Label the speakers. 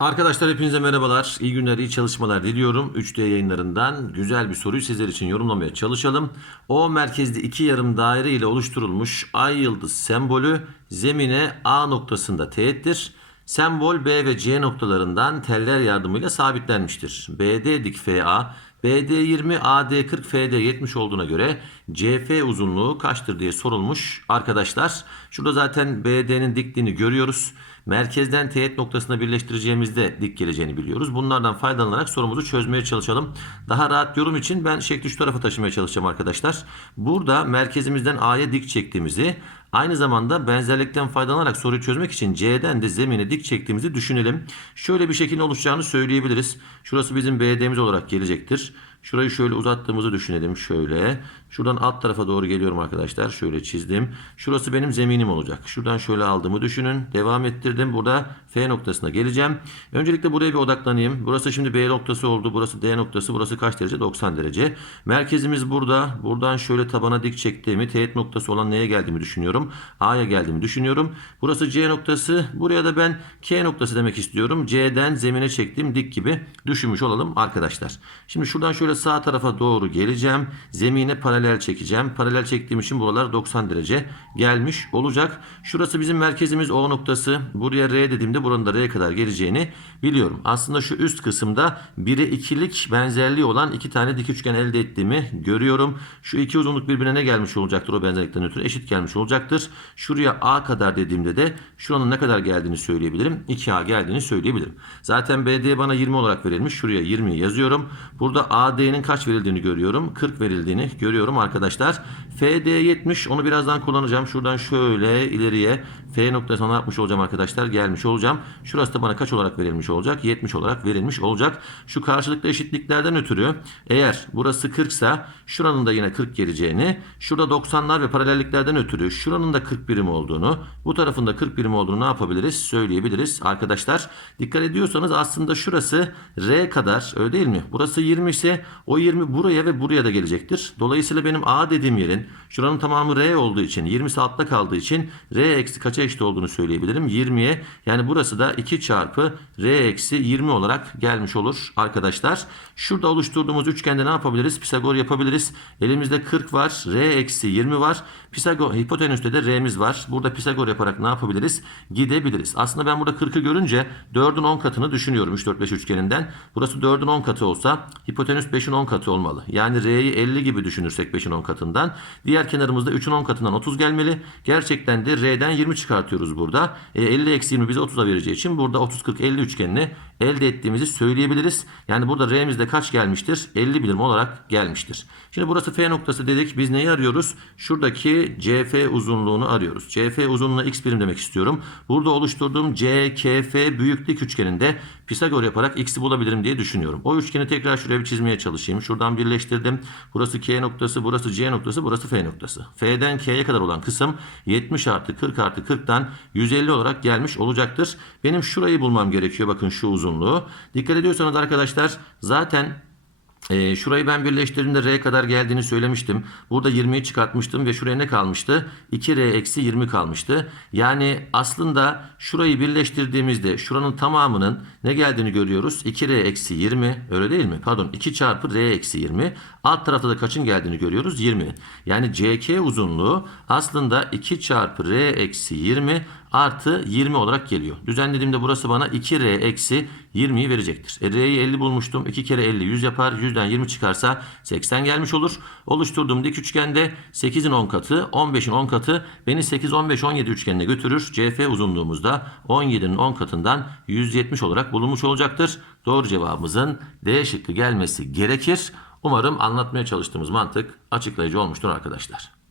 Speaker 1: Arkadaşlar hepinize merhabalar. İyi günler, iyi çalışmalar diliyorum. 3D yayınlarından güzel bir soruyu sizler için yorumlamaya çalışalım. O merkezli iki yarım daire ile oluşturulmuş ay yıldız sembolü zemine A noktasında teğettir. Sembol B ve C noktalarından teller yardımıyla sabitlenmiştir. BD dik FA, BD 20, AD 40, FD 70 olduğuna göre CF uzunluğu kaçtır diye sorulmuş arkadaşlar. Şurada zaten BD'nin dikliğini görüyoruz. Merkezden teğet noktasına birleştireceğimizde dik geleceğini biliyoruz. Bunlardan faydalanarak sorumuzu çözmeye çalışalım. Daha rahat yorum için ben şekli şu tarafa taşımaya çalışacağım arkadaşlar. Burada merkezimizden A'ya dik çektiğimizi Aynı zamanda benzerlikten faydalanarak soruyu çözmek için C'den de zemine dik çektiğimizi düşünelim. Şöyle bir şekilde oluşacağını söyleyebiliriz. Şurası bizim BD'miz olarak gelecektir. Şurayı şöyle uzattığımızı düşünelim. Şöyle. Şuradan alt tarafa doğru geliyorum arkadaşlar. Şöyle çizdim. Şurası benim zeminim olacak. Şuradan şöyle aldığımı düşünün. Devam ettirdim. Burada F noktasına geleceğim. Öncelikle buraya bir odaklanayım. Burası şimdi B noktası oldu. Burası D noktası. Burası kaç derece? 90 derece. Merkezimiz burada. Buradan şöyle tabana dik çektiğimi, teğet noktası olan neye geldiğimi düşünüyorum. A'ya geldiğimi düşünüyorum. Burası C noktası. Buraya da ben K noktası demek istiyorum. C'den zemine çektiğim dik gibi düşünmüş olalım arkadaşlar. Şimdi şuradan şöyle sağ tarafa doğru geleceğim. Zemine paralel çekeceğim. Paralel çektiğim için buralar 90 derece gelmiş olacak. Şurası bizim merkezimiz O noktası. Buraya R dediğimde buranın da R'ye kadar geleceğini biliyorum. Aslında şu üst kısımda 1'e 2'lik benzerliği olan iki tane dik üçgen elde ettiğimi görüyorum. Şu iki uzunluk birbirine ne gelmiş olacaktır o benzerlikten ötürü eşit gelmiş olacaktır. Şuraya A kadar dediğimde de şuranın ne kadar geldiğini söyleyebilirim. 2A geldiğini söyleyebilirim. Zaten BD bana 20 olarak verilmiş. Şuraya 20 yazıyorum. Burada AD'nin kaç verildiğini görüyorum. 40 verildiğini görüyorum arkadaşlar. FD 70 onu birazdan kullanacağım. Şuradan şöyle ileriye F noktasına yapmış olacağım arkadaşlar? Gelmiş olacağım. Şurası da bana kaç olarak verilmiş olacak? 70 olarak verilmiş olacak. Şu karşılıklı eşitliklerden ötürü eğer burası 40 ise şuranın da yine 40 geleceğini, şurada 90'lar ve paralelliklerden ötürü şuranın da 40 birim olduğunu, bu tarafın da 40 birim olduğunu ne yapabiliriz? Söyleyebiliriz arkadaşlar. Dikkat ediyorsanız aslında şurası R kadar öyle değil mi? Burası 20 ise o 20 buraya ve buraya da gelecektir. Dolayısıyla benim A dediğim yerin şuranın tamamı R olduğu için 20'si altta kaldığı için R eksi kaça eşit olduğunu söyleyebilirim? 20'ye yani burası da 2 çarpı R eksi 20 olarak gelmiş olur arkadaşlar. Şurada oluşturduğumuz üçgende ne yapabiliriz? Pisagor yapabiliriz. Elimizde 40 var. R eksi 20 var. Pisagor, hipotenüste de R'miz var. Burada Pisagor yaparak ne yapabiliriz? Gidebiliriz. Aslında ben burada 40'ı görünce 4'ün 10 katını düşünüyorum 3 4 5 üçgeninden. Burası 4'ün 10 katı olsa hipotenüs 5'in 10 katı olmalı. Yani R'yi 50 gibi düşünürsek 5'in 10 katından. Diğer kenarımızda 3'ün 10 katından 30 gelmeli. Gerçekten de R'den 20 çıkartıyoruz burada. E, 50 eksi 20 bize 30'a vereceği için burada 30 40 50 üçgenini elde ettiğimizi söyleyebiliriz. Yani burada R'mizde kaç gelmiştir? 50 birim olarak gelmiştir. Şimdi burası F noktası dedik. Biz neyi arıyoruz? Şuradaki CF uzunluğunu arıyoruz. CF uzunluğuna x birim demek istiyorum. Burada oluşturduğum CKF büyüklük üçgeninde Pisagor yaparak x'i bulabilirim diye düşünüyorum. O üçgeni tekrar şuraya bir çizmeye çalışayım. Şuradan birleştirdim. Burası K noktası, burası C noktası, burası F noktası. F'den K'ye kadar olan kısım 70 artı 40 artı 40'tan 150 olarak gelmiş olacaktır. Benim şurayı bulmam gerekiyor. Bakın şu uzunluğu. Dikkat ediyorsanız arkadaşlar zaten e, şurayı ben birleştirdiğimde R kadar geldiğini söylemiştim. Burada 20'yi çıkartmıştım ve şuraya ne kalmıştı? 2R eksi 20 kalmıştı. Yani aslında şurayı birleştirdiğimizde şuranın tamamının ne geldiğini görüyoruz. 2R eksi 20 öyle değil mi? Pardon 2 çarpı R eksi 20. Alt tarafta da kaçın geldiğini görüyoruz? 20. Yani CK uzunluğu aslında 2 çarpı R eksi 20 artı 20 olarak geliyor. Düzenlediğimde burası bana 2R eksi 20'yi verecektir. E, R'yi 50 bulmuştum. 2 kere 50 100 yapar. 100'den 20 çıkarsa 80 gelmiş olur. Oluşturduğum dik üçgende 8'in 10 katı, 15'in 10 katı beni 8, 15, 17 üçgenine götürür. CF uzunluğumuzda 17'nin 10 katından 170 olarak bulunmuş olacaktır. Doğru cevabımızın D şıkkı gelmesi gerekir. Umarım anlatmaya çalıştığımız mantık açıklayıcı olmuştur arkadaşlar.